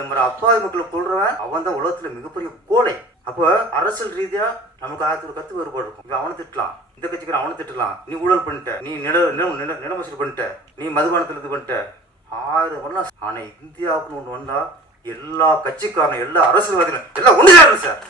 இந்த மாதிரி அப்பாவி மக்களை கொள்றவன் அவன் தான் உலகத்துல மிகப்பெரிய கோலை. அப்போ அரசியல் ரீதியா நமக்கு ஆயிரத்தி கத்து வேறுபாடு இருக்கும். அவனை திட்டலாம், இந்த கட்சிக்கு அவனை திட்டலாம், நீ ஊழல் பண்ணிட்ட, நீ நில வசூல் பண்ணிட்ட, நீ மதுபானத்தில் இது பண்ணிட்ட, 1000 வரலாம். ஆனா இந்தியாவுக்குன்னு ஒண்ணு வந்தா எல்லா கட்சிக்காரனும் எல்லா அரசியல்வாதிகளும் எல்லாம் ஒண்ணு சேரணும் சார்.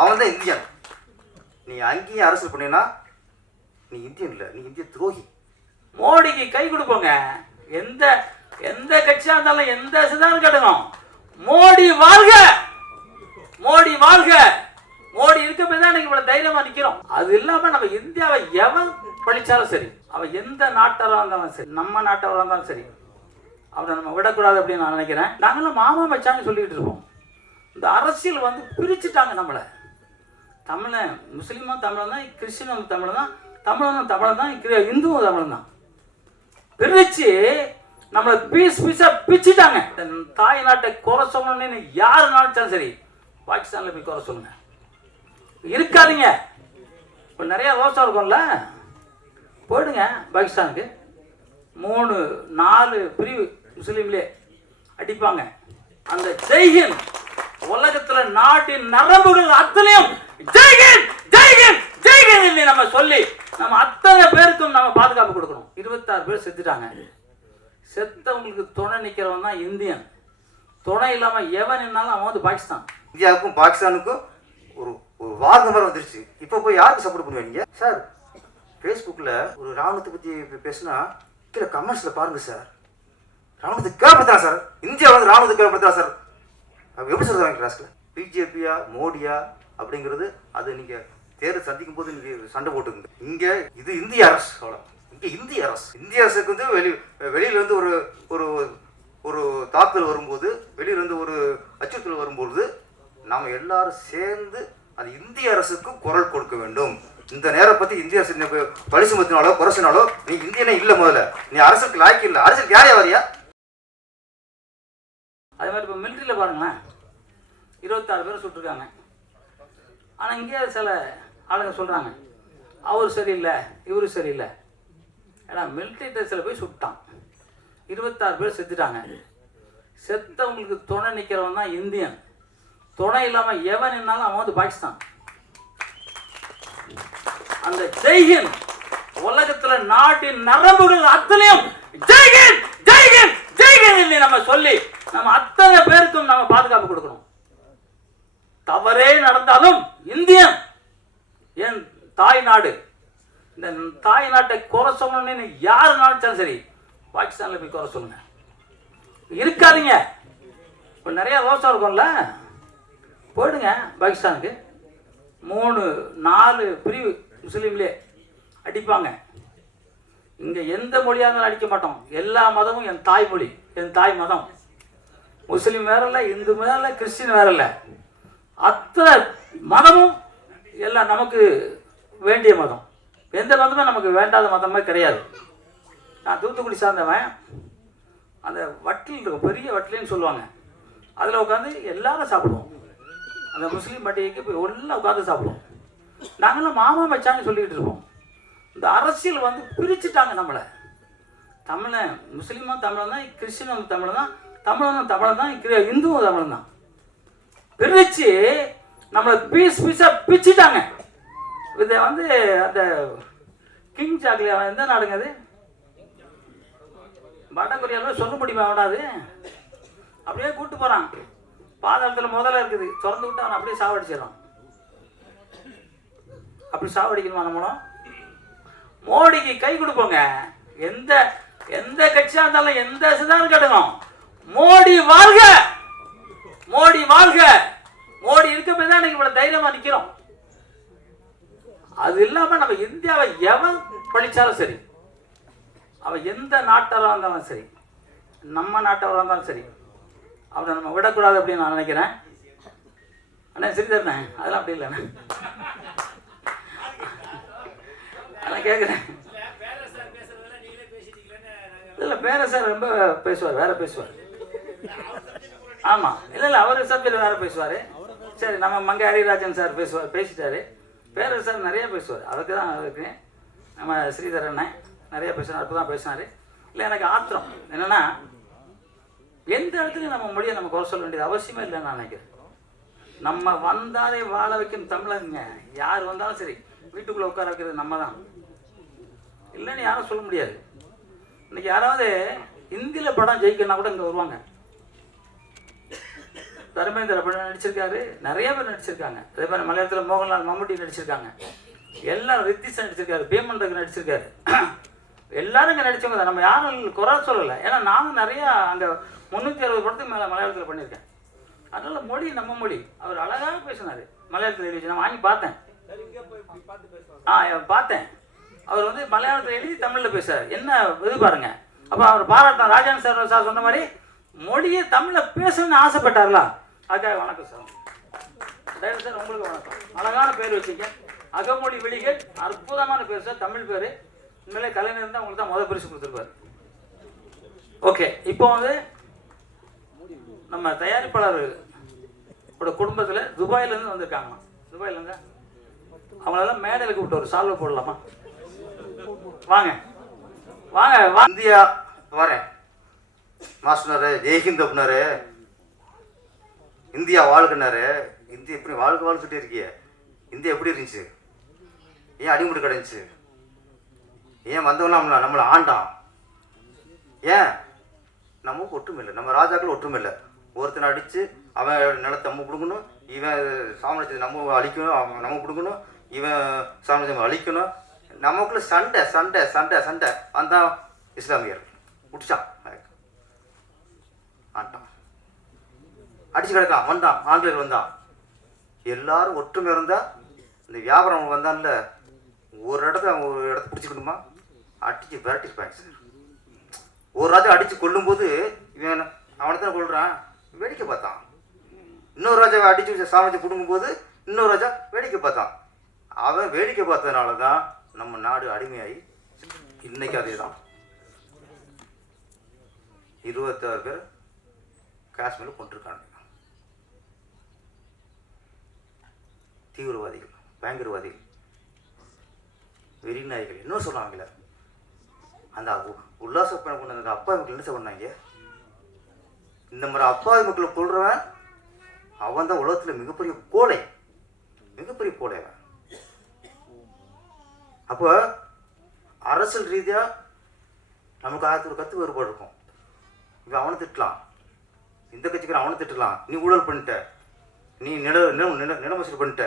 அவன் தான் இந்தியன். நீ அங்கேயும் அரசியல் பண்ணினா நீ இந்தியன் இல்லை, நீ இந்திய துரோகி. மோடிக்கு கை கொடுப்போங்க. எந்த எந்த கட்சியா இருந்தாலும் எந்த சிதாந்தம் கேட்கணும். மோடி வாழ்க, மோடி வாழ்க. மோடி இருக்க போய் தான் இவ்வளவு தைரியமா நிக்கிறோம். அது இல்லாம நம்ம இந்தியாவை எவன் பழிச்சாலும் சரி, அவன் எந்த நாட்டவராக இருந்தாலும் சரி, நம்ம நாட்டவராக இருந்தாலும் சரி, அவனை நம்ம விடக்கூடாது அப்படின்னு நான் நினைக்கிறேன். நாங்களும் மாமா மச்சான்னு சொல்லிட்டு இருப்போம். இந்த அரசியல் வந்து பிரிச்சுட்டாங்க நம்மளை. தமிழன் முஸ்லீமும் தமிழன் தான், கிறிஸ்டினும் தமிழ் தான், தமிழனும் தமிழ் தான், இந்துவும் தமிழ் தான். பிரிச்சு நம்மளை பீஸா பிச்சுட்டாங்க. தாய் நாட்டை குறை சொல்லணும்னு யாரு நினைச்சாலும் சரி, பாகிஸ்தான்ல போய் குறை சொல்லுங்க, இருக்காதீங்க. இப்போ நிறைய ரோசா இருக்கும்ல, போயிடுங்க பாகிஸ்தானுக்கு. 3-4 பிரிவு முஸ்லீம்லே அடிப்பாங்க. அந்த ஜெய்ஹிந்த் உலகத்துல நாட்டின் நரம்புகள் அத்தனையும் ஜெய்ஹிந்த் ஜெய்ஹிந்த் ஜெய்ஹிந்த் நம்ம சொல்லி நம்ம அத்தனை பேருக்கும் நம்ம பாதுகாப்பு கொடுக்கணும். 26 பேர் செத்துட்டாங்க. செத்தவங்களுக்கு துணை நிக்கிறவன் தான் இந்தியன். துணை இல்லாம எவன் என்னாலும் அவன் வந்து பாகிஸ்தான். இந்தியாவுக்கும் பாகிஸ்தானுக்கும் ஒரு ஒரு வார்த்தை மாதிரி வந்துருச்சு. இப்போ போய் யாருக்கு சப்போர்ட் பண்ணுவீங்க சார்? ஃபேஸ்புக்கில் ஒரு ராணுவத்தை பற்றி பேசினா கீழே கமெண்ட்ஸில் பாருங்க சார், ராணுவத்தை கேள்விப்படுத்துறான் சார், இந்தியா வந்து ராணுவத்தை கேள்விப்படுத்துறா சார். எப்படி சொல்றாங்க கிளாஸ்ல? பிஜேபியா மோடியா அப்படிங்கிறது அது நீங்க தேர்தல் சந்திக்கும் போது நீங்க சண்டை போட்டுங்க. இங்க இது இந்திய அரசு, அவ்வளோ. இங்க இந்திய அரசு, இந்திய அரசுக்கு வந்து வெளியில இருந்து ஒரு ஒரு ஒரு தாக்குதல் வரும்போது, வெளியில இருந்து ஒரு அச்சுறுத்தல் வரும்போது நாம எல்லாரும் சேர்ந்து அது இந்திய அரசுக்கு குரல் கொடுக்க வேண்டும். இந்த நேரம் பத்தி இந்திய அரசு பழி சுமத்தினாலோ குறைச்சினாலோ நீ இந்தியனே இல்லை. முதல்ல நீ அரசுக்கு லாய்க்கு இல்லை. அரசுக்கு யாரையா வரியா? அதே மாதிரி இப்போ மிலிட்ரியில் பாருங்களேன், 26 பேர் சுட்டுருக்காங்க. ஆனால் இங்கே சில ஆளுங்க சொல்கிறாங்க அவர் சரியில்லை இவரு சரியில்லை. ஏன்னா மிலிட்ரி ட்ரெஸ்ஸில் போய் சுட்டான், 26 பேர் செத்துட்டாங்க. செத்தவங்களுக்கு துணை நிற்கிறவன் தான் இந்தியன். துணை இல்லாமல் எவன் என்னாலும் அவன் வந்து பாகிஸ்தான். அந்த ஜெய்ஹிந்த் உலகத்துல நாட்டின் நரம்புகள் அத்தனையும் ஜெய்ஹிந்த் ஜெய்ஹிந்த் ஜெய்ஹிந்த் நம்ம சொல்லி நம்ம அத்தனை பேருக்கும் நம்ம பாதுகாப்பு கொடுக்கணும். தவறே நடந்தாலும் இந்தியன் என் தாய் நாடு. இந்த தாய் நாட்டை குறை சொல்லணும்னு யாரு நினைச்சாலும் சரி, பாகிஸ்தான்ல போய் குறை சொல்லுங்க, இருக்காதீங்க. இப்போ நிறைய ரோசா இருக்கும்ல, போயிடுங்க பாகிஸ்தானுக்கு. 3-4 பிரிவு முஸ்லீம்லே அடிப்பாங்க. இங்க எந்த மொழியாக இருந்தாலும் அடிக்க மாட்டோம். எல்லா மதமும் என் தாய்மொழி, என் தாய் மதம். முஸ்லீம் வேற இல்லை, இந்து வேற இல்லை, கிறிஸ்டின் வேற இல்லை. அத்தனை மதமும் எல்லாம் நமக்கு வேண்டிய மதம். எந்த மதமும் நமக்கு வேண்டாத மதமே கிடையாது. நான் தூத்துக்குடி சார்ந்தவன். அந்த வட்டில் இருக்கும், பெரிய வட்டில்னு சொல்லுவாங்க, அதில் உட்காந்து எல்லாரும் சாப்பிடுவோம். அந்த முஸ்லீம் பண்டிகைக்கு போய் எல்லாம் உட்காந்து சாப்பிடுவோம். நாங்களாம் மாமா மச்சான்னு சொல்லிக்கிட்டு இருப்போம். இந்த அரசியல் வந்து பிரிச்சுட்டாங்க நம்மளை. தமிழன் முஸ்லீமும் தமிழன் தான், கிறிஸ்டினும் தமிழ் தான், தமிழனும் தமிழ் தான், இந்துவும் தமிழ் தான். பிரிச்சு நம்மளை பீஸா பிச்சுட்டாங்க. இதை வந்து அந்த கிங் சாக்லியா எந்த நாடுங்க அது? வட கொரியாவில் சொல்ல முடியுமா? அவனாது அப்படியே கூப்பிட்டு போகிறான். பாதாளத்தில் முதல்ல இருக்குது, திறந்து விட்டு அவனை அப்படியே சாவடிச்சிடறான். அப்படி சாவடிக்கணுமா நம்மளும்? மோடிக்கு கை கொடுப்போங்க. எந்த எந்த கட்சியாக இருந்தாலும் எந்த சிதாந்தம் கேட்கணும். மோடி வாழ்க, மோடி வாழ்க. மோடி இருக்க போய் தான் இவ்வளவு தைரியமா நிக்கிறோம். அது இல்லாம நம்ம இந்தியாவை எவன் பழிச்சாலும் சரி, அவன் எந்த நாட்டவராக இருந்தாலும் சரி, நம்ம நாட்டவராக இருந்தாலும் சரி, அவனை நம்ம விடக்கூடாது அப்படின்னு நான் நினைக்கிறேன். அண்ணா சரிதாண்ணே, அதெல்லாம் அப்படி இல்லைண்ணே. அதான் கேட்குறேன். இல்லை பேர சார் ரொம்ப பேசுவார், வேற பேசுவார். ஆமாம், இல்லை அவர் சப்ஜெக்ட் வேற பேசுவார். சரி, நம்ம மங்கை ஹரிராஜன் சார் பேசிட்டாரு. பேர சார் நிறைய பேசுவார். அதுக்கு தான் இருக்கு. நம்ம ஸ்ரீதர் அண்ணன் நிறைய பேசுனார், அப்போ தான் பேசினார். இல்லை எனக்கு ஆத்திரம் என்னென்னா, எந்த இடத்துலையும் நம்ம மொழியை நம்ம குறை சொல்ல வேண்டியது அவசியமே இல்லைன்னு நான் நினைக்கிறேன். நம்ம வந்தாலே வாழ வைக்கணும் தமிழங்க. யார் வந்தாலும் சரி வீட்டுக்குள்ளே உட்கார வைக்கிறது நம்ம தான், இல்லைன்னு யாரும் சொல்ல முடியாது. இன்னைக்கு யாராவது ஹிந்தியில் படம் ஜெயிக்கணும்னா கூட இங்கே வருவாங்க. தர்மேந்திர படம் நடிச்சிருக்காரு, நிறைய பேர் நடிச்சிருக்காங்க. அதே மாதிரி மலையாளத்தில் மோகன்லால் மம்முட்டி நடிச்சிருக்காங்க, எல்லாரும் ரித்திஷ் நடிச்சிருக்காரு, பேமண்டக்கு நடிச்சிருக்காரு. எல்லாரும் இங்கே நடித்தவங்க தான், நம்ம யாரும் குறை சொல்லலை. ஏன்னா நானும் நிறையா அங்கே 360 படத்துக்கு மேலே மலையாளத்தில் பண்ணியிருக்கேன். அதனால் மொழி நம்ம மொழி. அவர் அழகாக பேசினார் மலையாளத்தில் எழுதி, நான் வாங்கி பார்த்தேன். பார்த்தேன். அவர் வந்து மலையாளத்தில் எழுதி தமிழில் பேசுறாரு. என்ன இது பாருங்க. அப்போ அவர் பாராட்டம் ராஜான் சார் சொன்ன மாதிரி மொழியை தமிழில் பேசணும்னு ஆசைப்பட்டார்களா? அதுக்காக வணக்கம் சார். டைரக்டர் சார் உங்களுக்கு வணக்கம். அழகான பேர் வச்சுங்க, அகமொழி வெளிகள். அற்புதமான பேர் சார், தமிழ் பேர். உண்மையிலே கலைஞர் தான் உங்களுக்கு தான் முதல் பரிசு கொடுத்துருப்பார். ஓகே, இப்போ வந்து நம்ம தயாரிப்பாளரோட குடும்பத்தில் துபாயிலேருந்து வந்திருக்காங்கம்மா. துபாயிலேருந்து அவங்களெல்லாம் மேடையில் கூப்பிட்டு ஒரு சால்வை போடலாமா? வாங்க வாங்க வா. இந்தியா வரேன் மாஸ்டர்னாரு, ஜெய்ஹிந்த் அப்படின்னாரு, இந்தியா வாழ்க்கனாரு. இந்தியா எப்படி வாழ்ந்துட்டே இருக்கிய? இந்தியா எப்படி இருந்துச்சு? ஏன் அடிமுடி கிடந்துச்சு? ஏன் வந்தவங்களாம் நம்மளை ஆண்டான்? ஏன் நமக்கு ஒற்றுமை இல்லை, நம்ம ராஜாக்கள் ஒற்றுமை இல்லை. ஒருத்தனை அடித்து அவன் நிலத்தை நம்ம கொடுக்கணும், இவன் சாம்ராஜ்யத்தை நம்ம அழிக்கணும், அவன் நம்ம கொடுக்கணும், இவன் சாம்ராஜ்யம் அழிக்கணும். நமக்குள்ள சண்டை சண்டை சண்டை சண்டை. வந்தான் இஸ்லாமியர் முடிச்சான், ஆண்டான், அடிச்சு கிடக்கான். வந்தான் ஆங்கிலேயர் வந்தான். எல்லாரும் ஒற்றுமை இருந்தால் இந்த வியாபாரம் வந்தான்ல, ஒரு இடத்த பிடிச்சிக்கணுமா, அடிச்சு விரட்டிருப்பாங்க சார். ஒரு ராஜா அடித்து கொல்லும்போது இவன் அவனை தான் கொள்றான், வேடிக்கை பார்த்தான். இன்னொரு ராஜாவை அடித்து சாமிச்சு கொடுக்கும்போது இன்னொரு ராஜா வேடிக்கை பார்த்தான். அவன் வேடிக்கை பார்த்ததுனால தான் நம்ம நாடு அடிமையாகி இன்னைக்கு அதே தான். 26 பேர் காஷ்மீரில் கொண்டிருக்காங்க. தீவிரவாதிகள், பயங்கரவாதிகள், வெறிநாய்கள், இன்னும் சொன்னாங்களே. அந்த உல்லாச பயணம் கொண்டு அந்த அப்பாவி மக்கள் என்ன பண்ணாங்க? இந்த மாதிரி அப்பாவி மக்களை கொள்றவன் அவன் தான் உலகத்தில் மிகப்பெரிய கோழை, மிகப்பெரிய கோழை அவன். அப்போ அரசியல் ரீதியாக நமக்கு ஒரு கத்து வேறுபாடு இருக்கும். இவன் அவனை திட்டலாம், இந்த கட்சிக்காரன் அவனை திட்டலாம், நீ ஊழல் பண்ணிட்ட, நீ நிலமசூல் பண்ணிட்ட,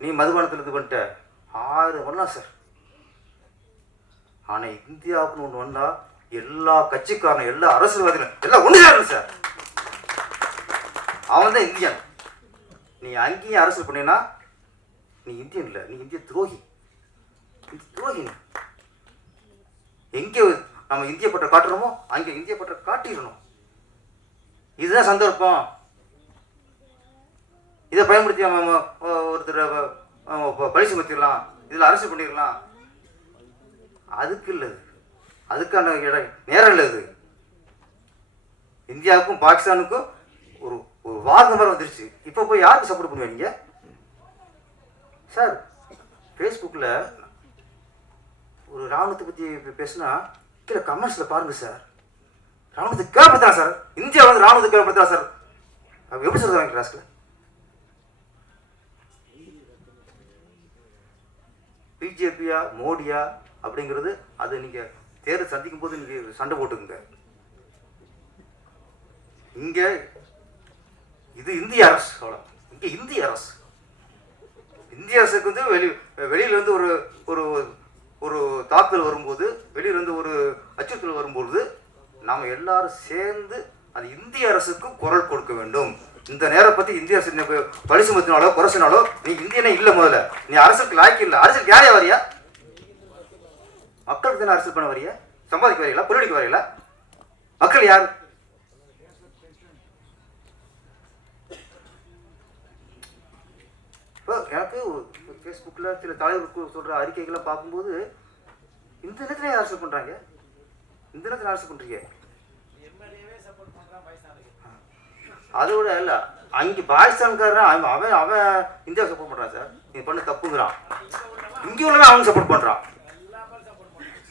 நீ மதுபானத்தில் இது பண்ணிட்ட, 6 பண்ணலாம் சார். ஆனால் இந்தியாவுக்குன்னு ஒன்று வந்தால் எல்லா கட்சிக்காரனும் எல்லா அரசியல்வாதிகளும் எல்லாம் ஒன்று சேரணும் சார். அவன் தான் இந்தியன். நீ அங்கேயும் அரசியல் பண்ணினா நீ இந்தியன் இல்லை, நீ இந்திய துரோகி. துரோகி. எங்கே நம்ம இந்திய பற்ற காட்டுறோமோ அங்கே இந்திய பற்ற காட்டிடணும். இதுதான் சந்தர்ப்பம். இதை பயன்படுத்தி நம்ம ஒருத்தர் பழி சுமத்திடலாம், இதில் அரசு பண்ணிடலாம். அதுக்கு இல்லை, அதுக்கான நேரம் இல்லை. இது இந்தியாவுக்கும் பாகிஸ்தானுக்கும் ஒரு ஒரு வாக்குமரம் வந்துருச்சு. இப்போ போய் யாருக்கு சப்போர்ட் பண்ணுவீங்க சார்? ஃபேஸ்புக்கில் ஒரு ராணுவத்தை பற்றி பேசுனா கீழே கமெண்ட்ஸில் பாருங்கள் சார், ராணுவத்தை கேள்விப்படுத்தலாம் சார், இந்தியா வந்து ராணுவத்தை கேள்விப்படுத்தலாம் சார். எப்படி சொல்லுவாங்க கிளாஸில்? பிஜேபியா மோடியா அப்படிங்கிறது அது நீங்கள் தேர்தல் சந்திக்கும் போது நீங்கள் சண்டை போட்டுக்குங்க. இங்கே இது இந்திய அரசு, அவ்வளோ. இங்கே இந்திய அரசு, இந்திய அரசுக்கு வந்து வெளியிலேருந்து ஒரு ஒரு ஒரு தாக்குதல் வரும்போது, வெளியிலேருந்து ஒரு அச்சுறுத்தல் வரும்போது நாம் எல்லாரும் சேர்ந்து அந்த இந்திய அரசுக்கு குரல் கொடுக்க வேண்டும். இந்த நேரம் பற்றி இந்திய அரசு பழி சுமத்தினாலோ குறைச்சினாலோ நீ இந்தியனே இல்லை. முதல்ல நீ அரசுக்கு லாய்க்கு இல்லை. அரசுக்கு யாரையா வரியா? மக்களுக்கு தானே அரசியல் பண்ண வரியா? சம்பாதிக்க வரீங்களா? பொருளிக்க வரீங்களா? மக்கள் யார்? இப்போ எனக்கு ஃபேஸ்புக்கில் சில தலைவருக்கு சொல்கிற அறிக்கைகள்லாம் பார்க்கும்போது இந்த நேரத்தில் அரசியல் பண்ணுறாங்க, இந்த நேரத்தில் அரசியல் பண்ணுறீங்க. அதோட இல்லை, அங்கே பாகிஸ்தான்காரன் அவன் அவன் இந்தியாவை சப்போர்ட் பண்ணுறான் சார். நீ பண்ண தப்புங்கிறான். இங்கே உள்ளவன் அவனுக்கு சப்போர்ட் பண்ணுறான்.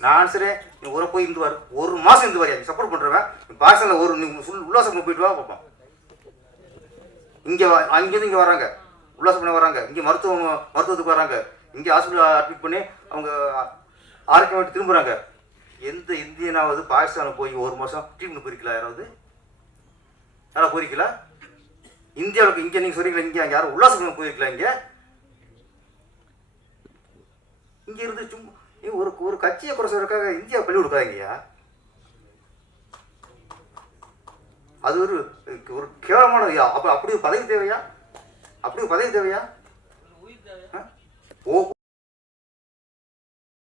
நான் சரி நீ ஊரை போய் இருந்து வாரு, ஒரு மாதம் இருந்து வரையா நீ சப்போர்ட் பண்ணுறவன் பாகிஸ்தானில் ஒரு நீ உல்லாசம் போயிட்டு வா பார்ப்போம். இங்கே அங்கேருந்து இங்கே வராங்க, உல்லாசம் பண்ண வராங்க, இங்கே மருத்துவத்துக்கு வராங்க, இங்கே ஹாஸ்பிட்டல் அட்மிட் பண்ணி அவங்க ஆரோக்கியமாയിട്ട് திரும்புகிறாங்க. எந்த இந்தியனாவது பாகிஸ்தானுக்கு போய் ஒரு மாதம் ட்ரீட்மெண்ட் போயிருக்கலாம்? யாராவது போயிருக்கலாம்? இந்தியாவுக்கு இங்கே நீங்கள் சொல்றீங்களா, இங்கே அங்கே யாரும் உல்லாசம் போயிருக்கலாம்? இங்கே இருந்து சும்மா ஒரு கட்சியை குறை சொல்றதுக்காக இந்தியா பள்ளி கொடுக்காதீங்கய்யா. அது ஒரு கேவலமான அப்படி ஒரு பதவி தேவையா? அப்படி ஒரு பதவி தேவையா?